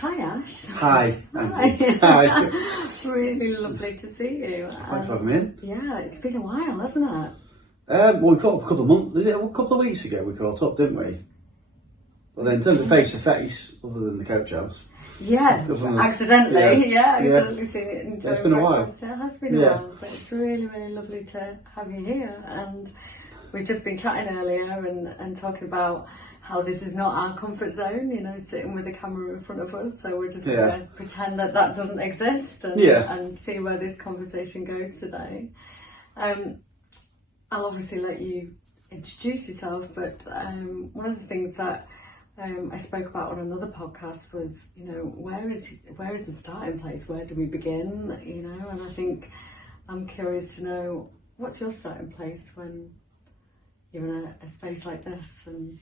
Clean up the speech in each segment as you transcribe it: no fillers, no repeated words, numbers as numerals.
Hi Ash. Hi, Angie. Hi. Really lovely to see you. Thanks for having me in. Yeah, it's been a while, hasn't it? Well, we caught up a couple of months, a couple of weeks ago we caught up, didn't we? Well, then in terms of face to face, other than the coach house. Yeah, accidentally. Accidentally seen it in It's been a while. Yeah, it has been a while, but it's really, really lovely to have you here. And we've just been chatting earlier and talking about how this is not our comfort zone, you know, sitting with a camera in front of us. So we're just going to pretend that that doesn't exist and see where this conversation goes today. I'll obviously let you introduce yourself, but one of the things that I spoke about on another podcast was, you know, where is the starting place? Where do we begin? You know, and I think I'm curious to know, what's your starting place when you're in a space like this, and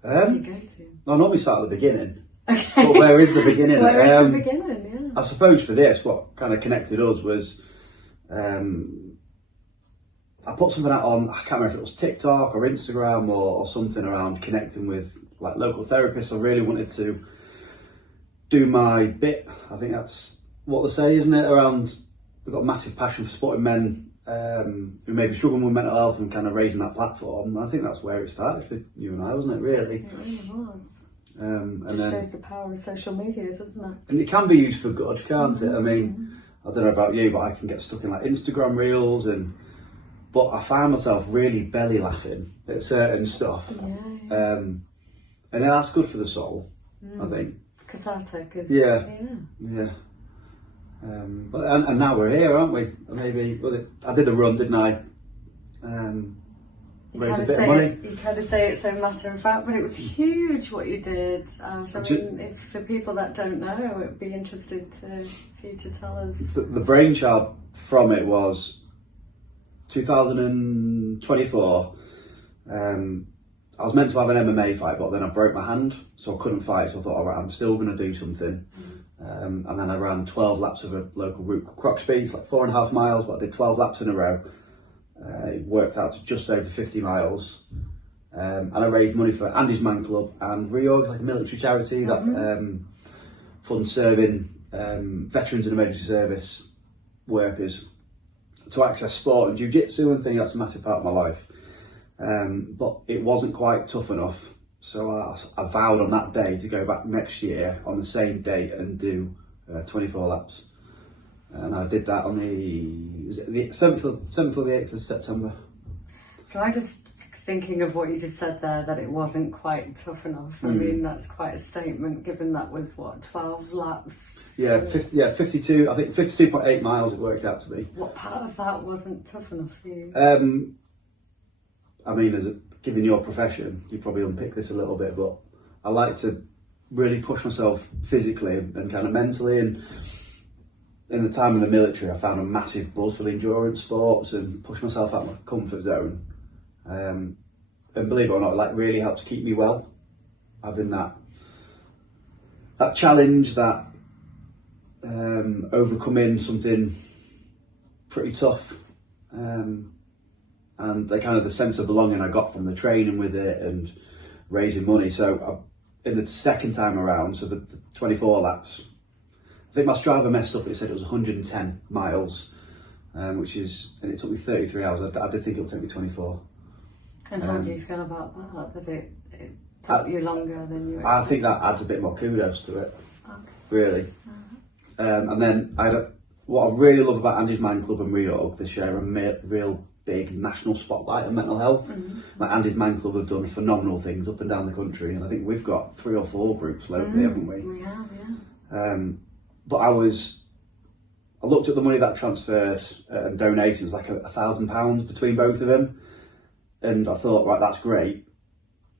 where do you go to? I normally start at the beginning. Okay. But where is the beginning? Where is the beginning? Yeah. I suppose for this, what kind of connected us was, I put something out on, I can't remember if it was TikTok or Instagram or something around connecting with like local therapists. I really wanted to do my bit. I think that's what they say, isn't it? Around, we've got a massive passion for supporting men who may be struggling with mental health and kind of raising that platform. And I think that's where it started for you and I, wasn't it, really? It really was. And just then, shows the power of social media, doesn't it? And it can be used for good, can't it? I mean, I don't know about you, but I can get stuck in like Instagram reels but I find myself really belly laughing at certain stuff. Yeah. And that's good for the soul, I think. Cathartic is. Yeah. But and now we're here, aren't we? Maybe I did a run, didn't I? Raised a bit of money. You kind of say it so matter of fact, but it was huge what you did. I mean, if for people that don't know, it'd be interesting for you to tell us. The brainchild from it was 2024. I was meant to have an MMA fight, but then I broke my hand, so I couldn't fight. So I thought, all right, I'm still going to do something. And then I ran 12 laps of a local route, Croxby. It's like 4.5 miles, but I did 12 laps in a row. It worked out to just over 50 miles. And I raised money for Andy's Man Club and Reorg, like a military charity that funds serving veterans and emergency service workers to access sport and jiu-jitsu and things. That's a massive part of my life. But it wasn't quite tough enough. So I vowed on that day to go back next year on the same date and do 24 laps. And I did that on the 7th or the 8th of September. So I just thinking of what you just said there, that it wasn't quite tough enough. I mean, that's quite a statement given that was what, 12 laps? Yeah, 52, I think 52.8 miles it worked out to be. What part of that wasn't tough enough for you? I mean, given your profession, you probably unpick this a little bit, but I like to really push myself physically and kind of mentally. And in the time in the military, I found a massive buzz for the endurance sports and push myself out of my comfort zone. And believe it or not, it like really helps keep me well. Having that challenge, that overcoming something pretty tough. And the kind of the sense of belonging I got from the training with it and raising money. So in the second time around, so the 24 laps, I think my Strava messed up. It said it was 110 miles, and it took me 33 hours. I did think it would take me 24. And how do you feel about that? That it took you longer than you expected? I think that adds a bit more kudos to it, really. And then what I really love about Andy's Man Club and Reorg, they share a real big national spotlight on mental health. Like Andy's Man Club have done phenomenal things up and down the country, and I think we've got 3 or 4 groups locally, haven't we? We have, yeah. But I looked at the money that transferred and donations, like £1,000 between both of them, and I thought, right, that's great,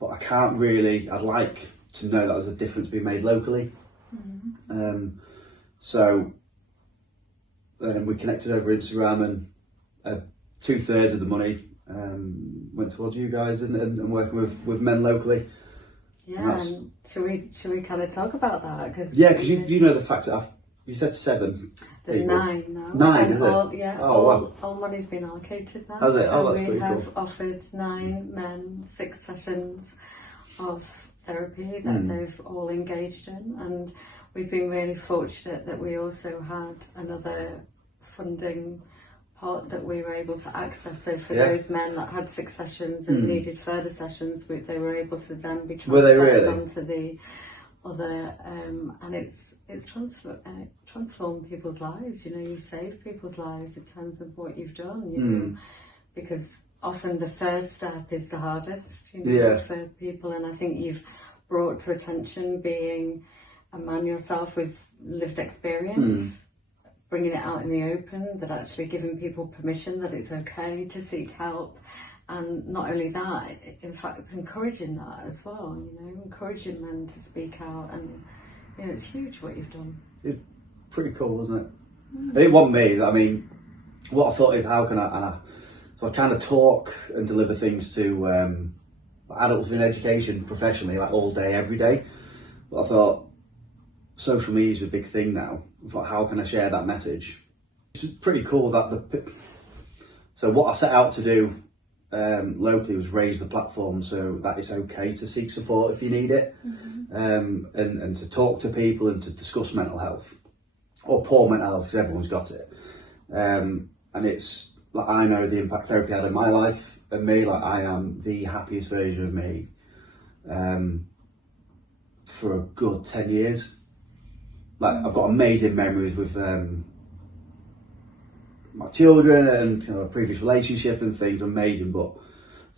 but I'd like to know that there's a difference being made locally. So then we connected over Instagram, and 2/3 of the money went towards you guys and working with men locally. Yeah, and should we kind of talk about that? Because you know the fact that you said 7. There's 9 now. 9, is it? Wow. All money's been allocated now. Has it? So that's we pretty have cool. offered 9 men 6 sessions of therapy that they've all engaged in, and we've been really fortunate that we also had another funding part that we were able to access. So for those men that had 6 sessions and needed further sessions, they were able to then be transferred onto the other, and it's transformed people's lives. You know, you've saved people's lives in terms of what you've done. You know, because often the first step is the hardest, you know, for people. And I think you've brought to attention, being a man yourself with lived experience, bringing it out in the open, that actually giving people permission that it's okay to seek help. And not only that, in fact, encouraging that as well, you know, encouraging men to speak out. And, you know, it's huge what you've done. It's pretty cool, isn't it? And it wasn't me. I mean, what I thought is, how can so I kind of talk and deliver things to adults in education professionally, like all day, every day. But I thought, social media is a big thing now. I thought, how can I share that message? It's pretty cool that so what I set out to do locally was raise the platform so that it's okay to seek support if you need it, and to talk to people and to discuss mental health, or poor mental health, because everyone's got it. And it's like, I know the impact therapy had in my life and me. Like, I am the happiest version of me for a good 10 years. Like, I've got amazing memories with my children and, you know, a previous relationship and things, amazing. But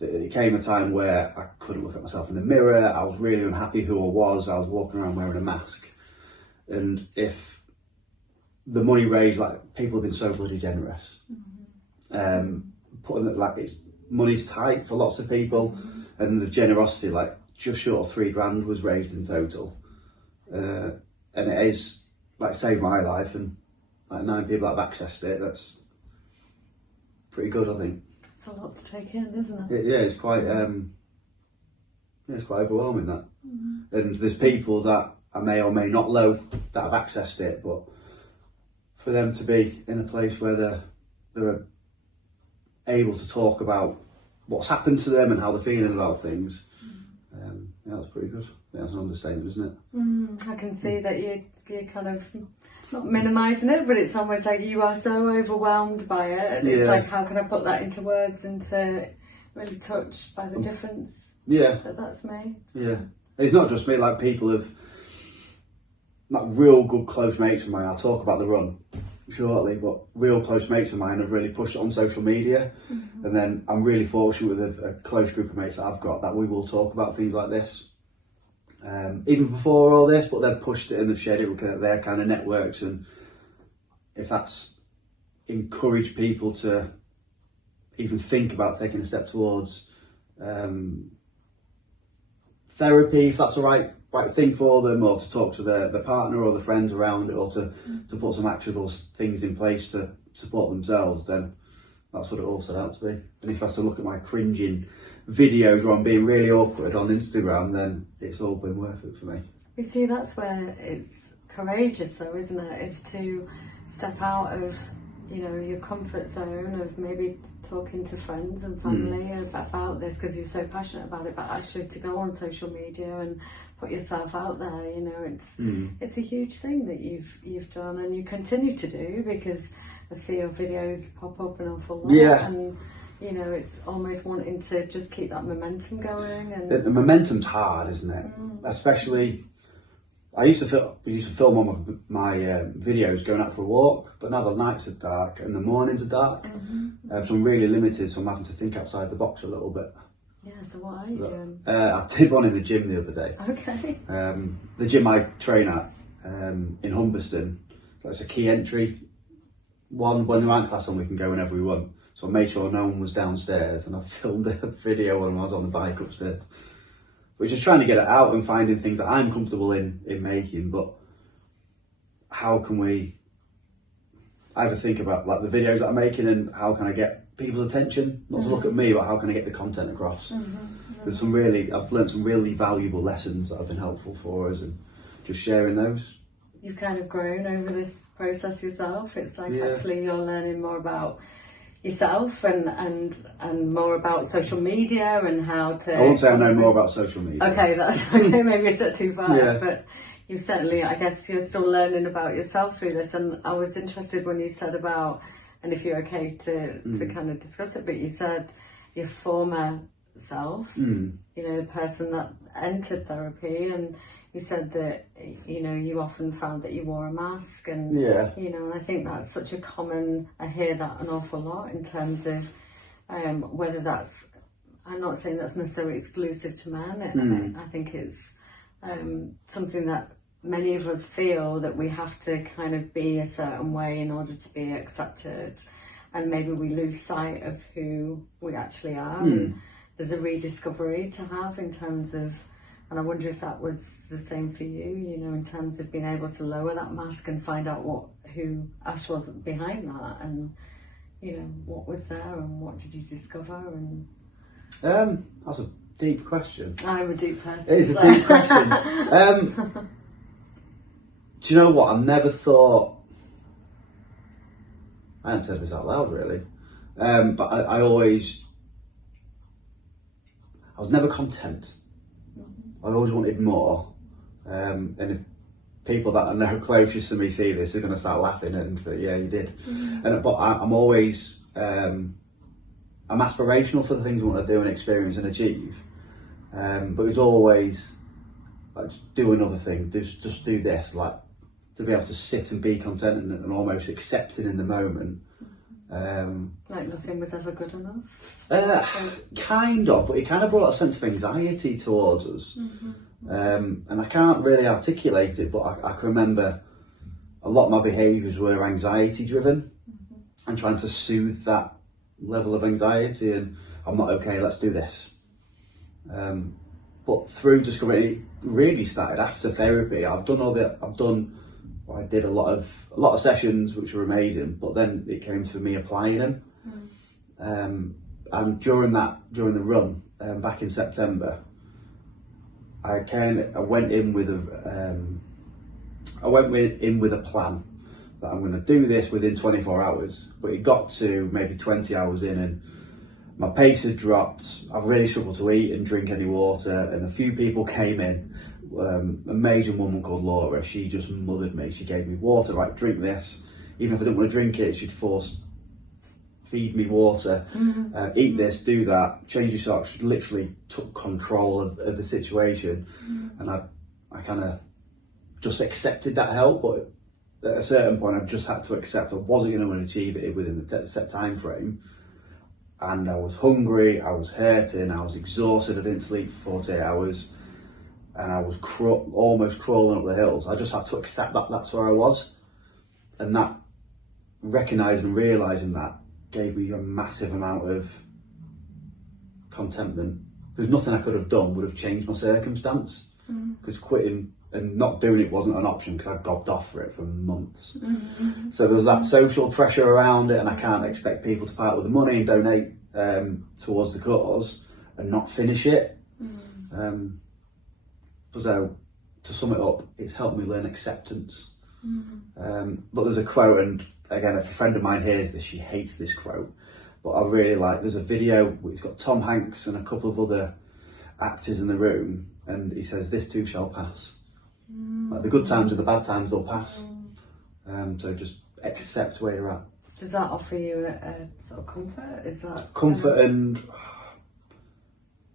it came a time where I couldn't look at myself in the mirror. I was really unhappy who I was. I was walking around wearing a mask. And if the money raised, like, people have been so bloody generous. Putting it, like, money's tight for lots of people, and the generosity, like, just short of £3,000 was raised in total. And it is, like, saved my life, and like 9 people have accessed it. That's pretty good, I think. It's a lot to take in, isn't it? Yeah, it's quite overwhelming, that. And there's people that I may or may not know that have accessed it, but for them to be in a place where they're able to talk about what's happened to them and how they're feeling about things, yeah, that's pretty good. Yeah, that's an understatement, isn't it? I can see that you're kind of not minimising it, but it's almost like you are so overwhelmed by it. And it's like, how can I put that into words and to really touched by the difference that's made? Yeah. It's not just me, like, people have, like, real good close mates of mine, I'll talk about the run shortly, but real close mates of mine have really pushed it on social media. And then I'm really fortunate with a close group of mates that I've got that we will talk about things like this. Even before all this, but they've pushed it and they've shared it with their kind of networks. And if that's encouraged people to even think about taking a step towards therapy, if that's the right thing for them, or to talk to their partner or the friends around it, or to put some actionable things in place to support themselves, then that's what it all set out to be. And if I have to look at my cringing videos where I'm being really awkward on Instagram, then it's all been worth it for me. You see, that's where it's courageous though, isn't it? It's to step out of, you know, your comfort zone of maybe talking to friends and family about this because you're so passionate about it, but actually to go on social media and put yourself out there, you know, it's a huge thing that you've done and you continue to do, because I see your videos pop up an awful lot. And you know, it's almost wanting to just keep that momentum going. And the momentum's hard, isn't it? Especially, I used to film on my videos going out for a walk, but now the nights are dark and the mornings are dark, so I'm really limited. So I'm having to think outside the box a little bit. Yeah. So what are you doing? I did one in the gym the other day. Okay. The gym I train at in Humberston, so it's a key entry one. When there aren't class on, we can go whenever we want. So I made sure no one was downstairs, and I filmed a video when I was on the bike upstairs. We're just trying to get it out and finding things that I'm comfortable in making, but how can we either think about, like, the videos that I'm making and how can I get people's attention, not to look at me, but how can I get the content across? I've learned some really valuable lessons that have been helpful for us, and just sharing those. You've kind of grown over this process yourself. It's like actually you're learning more about yourself and more about social media and how to. I won't say I know more about social media. Okay, that's okay. Maybe it's not too far, but you've certainly, I guess you're still learning about yourself through this, and I was interested when you said about, and if you're okay to kind of discuss it, but you said your former self, you know, the person that entered therapy, and you said that, you know, you often found that you wore a mask, and you know, and I think that's such a common, I hear that an awful lot in terms of whether that's, I'm not saying that's necessarily exclusive to men, I think it's something that many of us feel, that we have to kind of be a certain way in order to be accepted, and maybe we lose sight of who we actually are. And there's a rediscovery to have in terms of, and I wonder if that was the same for you, you know, in terms of being able to lower that mask and find out who Ash was behind that, and, you know, what was there and what did you discover? And that's a deep question. I'm a deep person. It is a deep question. Do you know what? I never thought, I hadn't said this out loud really, but I was never content. I always wanted more, and if people that are no closest to me see this, they're going to start laughing and think, yeah, you did. But I'm always, I'm aspirational for the things I want to do and experience and achieve, but it's always like, do another thing, just do this, like to be able to sit and be content and almost accepting in the moment. Like nothing was ever good enough? Kind of, but it kind of brought a sense of anxiety towards us. And I can't really articulate it, but I can remember a lot of my behaviours were anxiety driven and trying to soothe that level of anxiety, and I'm not okay, let's do this. But through discovery, it really started after therapy. I did a lot of sessions which were amazing, but then it came to me applying them. And during the run, back in September, I went in with a plan that I'm going to do this within 24 hours. But it got to maybe 20 hours in, and my pace had dropped. I've really struggled to eat and drink any water, and a few people came in. Amazing woman called Laura, she just mothered me. She gave me water, right, drink this. Even if I didn't want to drink it, she'd feed me water, eat this, do that, change your socks. She literally took control of the situation. And I kind of just accepted that help, but at a certain point I just had to accept I wasn't going to achieve it within the set time frame. And I was hungry, I was hurting, I was exhausted, I didn't sleep for 48 hours. And I was almost crawling up the hills. I just had to accept that that's where I was. And that, recognising and realising that, gave me a massive amount of contentment. Because nothing I could have done would have changed my circumstance. Because quitting and not doing it wasn't an option, because I gobbed off for it for months. So there was that social pressure around it, and I can't expect people to part with the money and donate towards the cause and not finish it. So, to sum it up, it's helped me learn acceptance. But there's a quote, and again, if a friend of mine hears this, she hates this quote, but I really like, there's a video, it's got Tom Hanks and a couple of other actors in the room, and he says, this too shall pass. Like the good times and the bad times, they'll pass. So just accept where you're at. Does that offer you a sort of comfort? Is that comfort and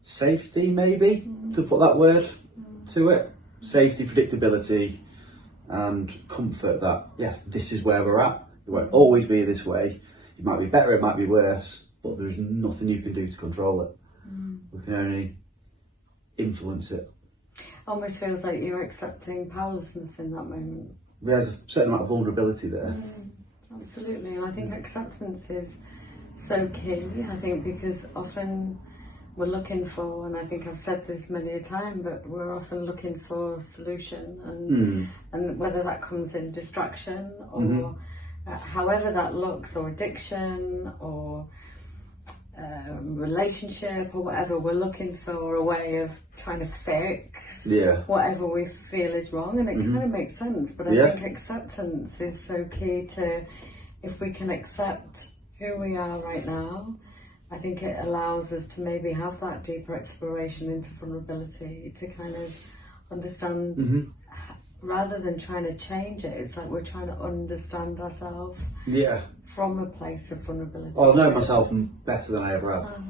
safety, maybe, to put that word to it? Safety, predictability, and comfort that, yes, this is where we're at. It won't always be this way. It might be better, it might be worse, but there's nothing you can do to control it. We can only influence it. Almost feels like you're accepting powerlessness in that moment. There's a certain amount of vulnerability there. Absolutely, and I think acceptance is so key. I think because often we're looking for, and I think I've said this many a time, but we're often looking for solution, and whether that comes in distraction or however that looks, or addiction or relationship or whatever, we're looking for a way of trying to fix whatever we feel is wrong, and it kind of makes sense. But I think acceptance is so key to, if we can accept who we are right now, I think it allows us to maybe have that deeper exploration into vulnerability, to kind of understand rather than trying to change it, it's like we're trying to understand ourselves Yeah. from a place of vulnerability. Well, I know myself better than I ever have.